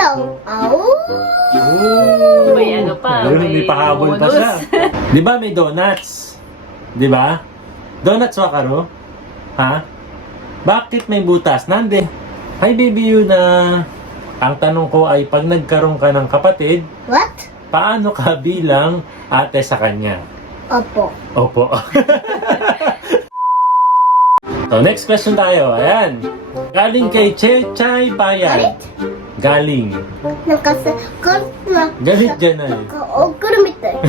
So, oh. May ano pa, Ayun, may may pahabol pa bonus. siya. Di ba may donuts? Di ba? Donuts Wakaru? Ha? Bakit may butas? Nande? Hi baby Yuna. Ang tanong ko ay pag nagkaroon ka ng kapatid, What? paano ka bilang ate sa kanya? Opo. Opo. So next question tayo. Ayan. Galing kay Chechay Bayan. Galit? Galing. なんかさ、こんな、 Galit dyan ay. おくるみたい。こ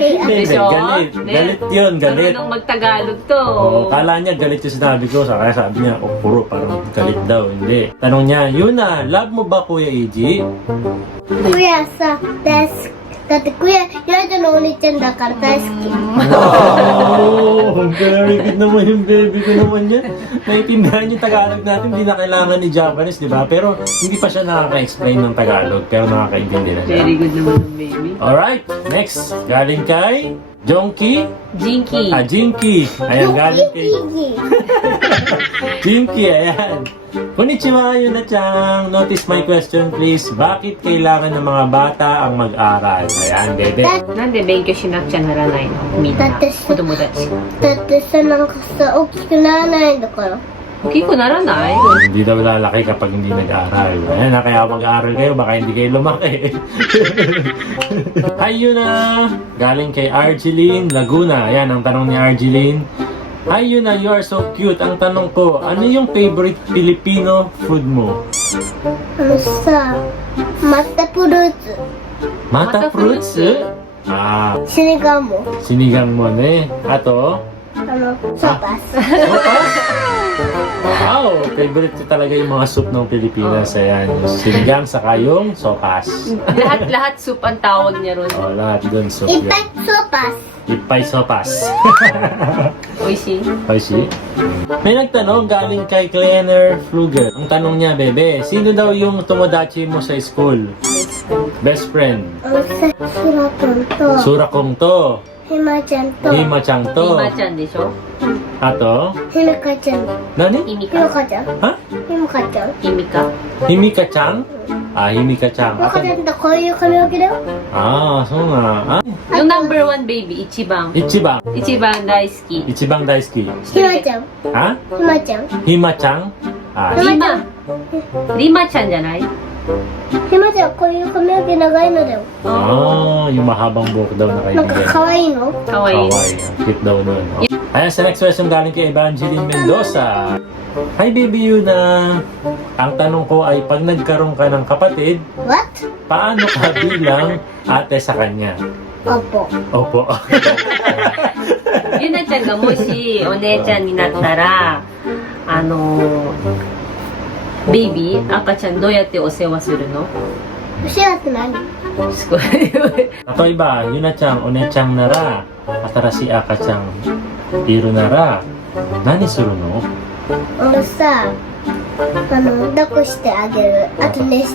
れ、 Hindi, Desyo? galit. Hindi. Galit yun, galit. Marunong magtagalog to. Oo, kala niya galit yung sinabi ko. Kaya sabi niya, oh, puro parang galit daw. Hindi. Tanong niya, Yuna, love mo ba Kuya Eiji? クヤさ、大好き。だってクヤ、ヤジのお兄ちゃんだから大好き。 Wow! Very good naman yung baby ko naman yan. Naiintindihan yung Tagalog natin. Hindi na kailangan ni Japanese, di ba? Pero hindi pa siya nakaka-explain ng Tagalog. Pero nakakaintindi na siya. Very good naman ng baby. Alright, next. Galing kay Jonky. Jinky. Jinky. Ayan, galing kay Jinky. Ayan. Konnichiwa, Yuna-chan. Notice my question, please. Bakit kailangan ng mga bata ang mag-aral? Ayan, bebe. なんで勉強しなくちゃならないのみんなだってさ子供たち。だってさ、なんかさ、大きくならないんだから。大きくならない Hindi daw lalaki kapag hindi nag-aaral. Ayan na, kaya mag-aaral kayo, baka hindi kayo lumaki. Hi, Yuna! Galing kay Argeline Laguna. Ayan, ang tanong ni Argeline. Hi, Yuna, you are so cute. Ang tanong ko, ano yung favorite Filipino food mo? さ、マッタフルーツ。 Mata fruits? Ah, 死神も。 sinigang mo ne. Ato? ソーパス。 Sopas? Wow! Favorite ko talaga yung mga soup ng Pilipinas. Ayan, yung sinigang saka yung sopas. Lahat soup ang tawag niya ron. Oh, lahat dun soup いっぱ yan. いソーパス。 Ipay sopas. Oishi. Oishi? May nagtanong galing kay Kleiner Fluger. Ang tanong niya, bebe, sino daw yung tomodachi mo sa school? Best friend. さ、シラくんと、 Surakong to. ひまちゃんと、 Hima-chan to. 今ちゃんでしょ Ato? ひみかちゃん。 Nani? ひみひまか。かちゃん。 Ha? ひまかちゃん。 ひみか。 Himika-chan? Ah, Himika-chan. ひまかちゃんってこういう髪の毛だよ。 Ah, so nga. Ah, Yung number one baby, Ichibang. Ichibang. Ichibang daisuki. Ichibang daisuki. ひまちゃん。 Ha? ひまちゃん。 Hima-chan? Ah, Rima. Rima chan じゃないひまちゃんこういう髪の毛長いのだよ。 ah, yung mahabang buhok daw na なんか kaibigan. 可愛いの。かわいい。 Kawaii. Cute daw nun. Ayan, sa next question galing kay Evangeline Mendoza. Hi, baby Yuna. Ang tanong ko ay, pag nagkaroon ka ng kapatid, What? paano ka bilang ate sa kanya? Opo. Opo. ゆなちゃんがもしお姉ちゃんになったら、ベイビー、赤ちゃんどうやってお世話するの後ろって何？すごい。 例えば、Yuna-chan, One-chan nara, atarashii aka-chan, iro nara, nani suru no? さ、抱っこしてあげる。あと寝て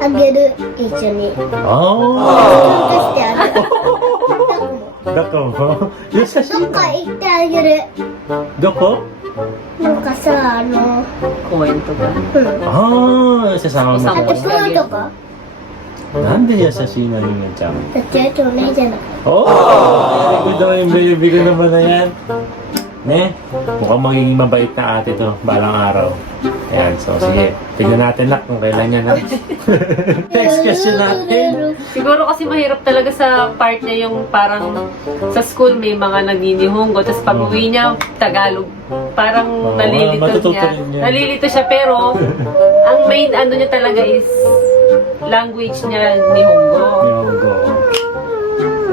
あげる。一緒に。 Oh! 抱っこしてあげる。 Dako mo? Yung sa どっか行ってあげる。 Doko? なんかさ、公園とか。Ah, sasama mo あとプ siya. ールとか。 Nande yasashii na Yuna-chan. だってあとお姉ちゃんだか Oh! Very good naman yung baby ko naman na yan. Ne? Mukhang magiging mabait na ate to balang araw. Ayan, so sige. Tignan natin lang kung kailan yan. Next question natin. Siguro kasi mahirap talaga sa part niya yung parang sa school may mga nagninihongo tapos pag uwi niya Tagalog parang Oo, nalilito matututo niya. rin yan. Nalilito siya pero ang main ano niya talaga is language niya Nihongo. Nihongo.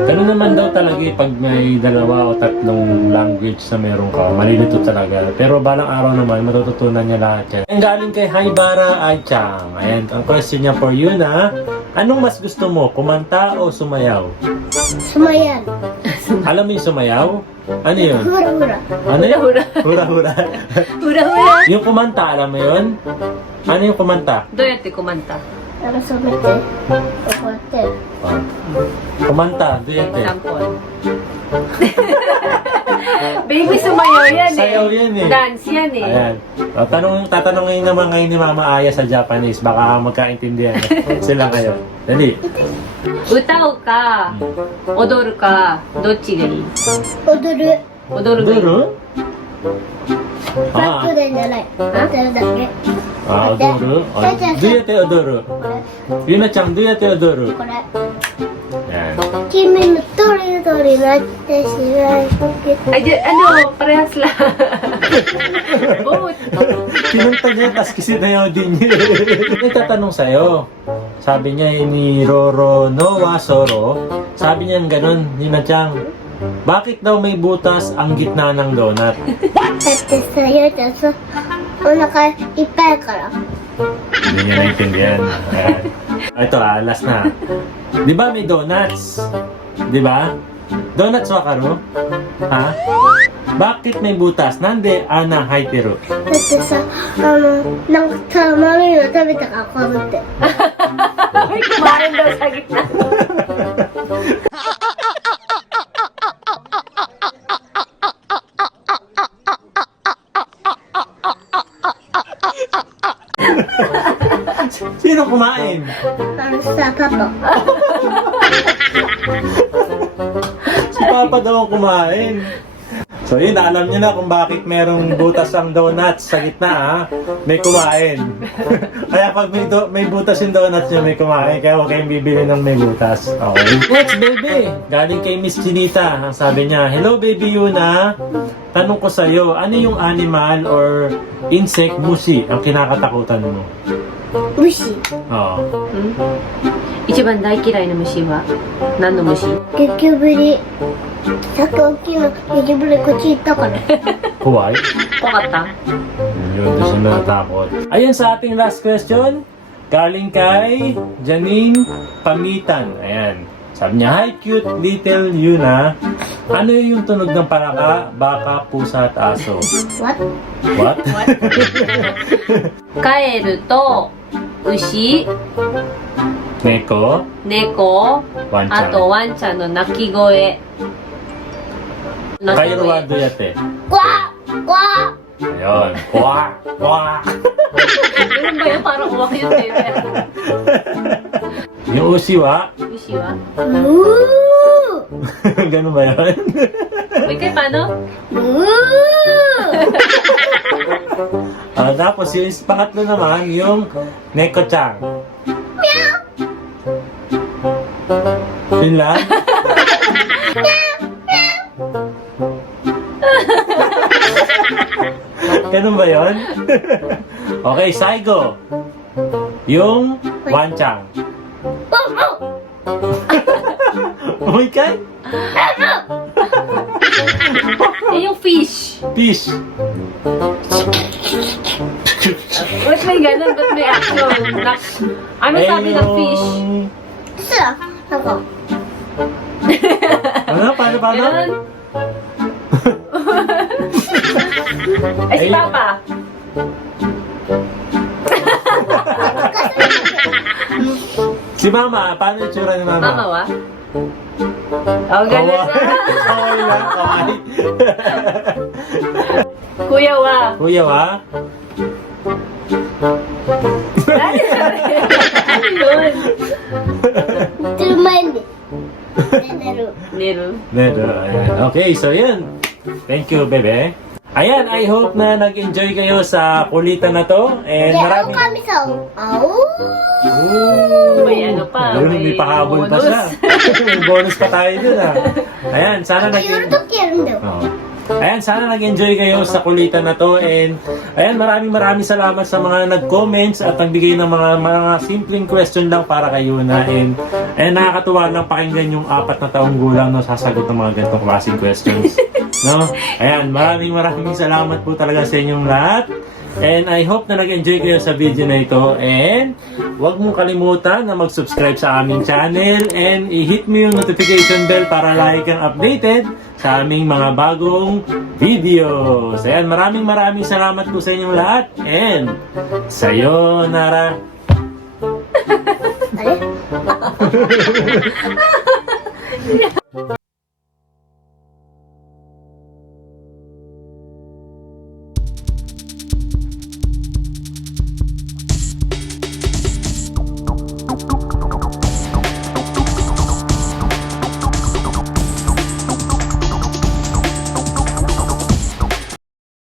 Ganun naman daw talaga pag may 2 o 3 language na meron ka, malilito talaga. Pero balang araw naman, matututunan niya lahat yan. Ang galing kay Haibara Aichang. Ayan, ang question niya for you na, anong mas gusto mo, kumanta o sumayaw? ら。sumayan. Alam mo yung sumayaw? Ano yun? ふらふら。 Ano yun? Hura-hura. Hura-hura. Hura-hura. Yung kumanta, alam mo yun? Ano yung kumanta? どうやってコマンタなんか染めて。こうやって。 Oh. Kumanta, do yun. 3本。Baby, sumayaw yan eh. Sayaw yan eh. Dance yan eh. Ayan. O, tatanungin naman ngayon ni Mama Aya sa Japanese. Baka magkaintindihan sila ngayon. Dali. 歌うか、踊るか、どっちがいい？踊る。踊るがいい。 Duro? フラットでじゃない。踊るだけ。 Ah, odoro. O, duyate odoro. これ。 Yuna-chan, duyate odoro. これ。 Yan. 君のとりどりなってしまいかけて。 Ay, ano, parehas lang. Both. Kinunta niya, tas kisinayaw din niya. May tatanong sa'yo. Sabi niya ni Roro Noah Soro, sabi niya ganun, Yuna-chan, bakit daw may butas ang gitna ng donut? だってさ、ゆうちゃんさ、お腹いっぱいやから。 Hindi niya naintindihan. Ayan. Ito last na. Di ba may donuts? Di ba? Donuts wakaru? Ha? Bakit may butas? Nande ana haiteru? だってさ、なんかさ、マミーの食べたからかぶって。 May kumain daw sa gitna. Sino kumain? Sa papa. Si Papa daw ang kumain. So yun, alam niyo na kung bakit merong butas ang donuts sa gitna ha. May kumain. Kaya pag may butas yung donuts niyo, may kumain. Kaya huwag kayong bibili ng may butas. Okay. Next, baby. Galing kay Miss Chinita. Ang sabi niya, hello baby Yuna. Tanong ko sa'yo, ano yung animal or insect mushi ang kinakatakutan mo? 虫。 Oo. 一番大嫌いな虫は何の虫？激ぶり。さっき大きいの激ぶりこっち行ったから。 Kuwai? 怖かった？ Yun, doon siya natatakot. Ayan sa ating last question. Galing kay Janine Pamitan. Ayan. Sabi niya, hi cute little Yuna. Ano yung tunog ng palaka, baka, pusa at aso? What? What? カエルと牛、 Neko? 猫、 Wanchan. あとワンちゃんの鳴き声。鳴き Kairo wa 声。 duyate. 呱呱。 Ayun. Kwa! Kwa! Ganun ba yun? Parang uwak yun eh. Yung usiwa? Ushi wa? むー。 Ganun ba yun? Wait, paano? むー。 Tapos yung pangatlo naman, yung Neko-chan. Yun lang? Ganun ba yun? Okay, Saigo. Yung Wanchang. Uy, kay? Eh, yung fish. Fish. Ba't may ganun? Ba't may action? Ano sabi ng fish? さあ、なんか。 Ano? Paano? Ganun? Ay, si Papa. Si Mama, paano yung tsura ni Mama? Mama wa? Oh, ganun na. Kawai lang, kawai. Kuya wa. Kuya, wa? Ano yun? 寝る前に。寝る。 Nero. Nedo, ayan. Okay, so yan. Thank you, bebe. Ayan, I hope na nag-enjoy kayo sa kulitan na to. And で、青 maraming... 神さん。青。 Ooh, May ano pa, Ayun, may may pahabol pa bonus. siya. May bonus pa tayo dun ah. Ayan, sana 夜時やるんだよ。 Oo. Ayan, sana nag-enjoy kayo sa kulitan na to. And ayan, maraming salamat sa mga nag-comments at nagbigay ng mga simpleng question lang para kay Yuna. And ayan, nakakatuwa lang pakinggan yung 4 na taong gulang na sasagot ng mga ganitong klaseng questions. No? Ayan, maraming salamat po talaga sa inyong lahat. And I hope na nag-enjoy kayo sa video na ito. And huwag mong kalimutan na mag-subscribe sa aming channel and i-hit mo yung notification bell para lagi kang updated sa aming mga bagong videos. Ayan, maraming salamat po sa inyong lahat. And sayonara! あれ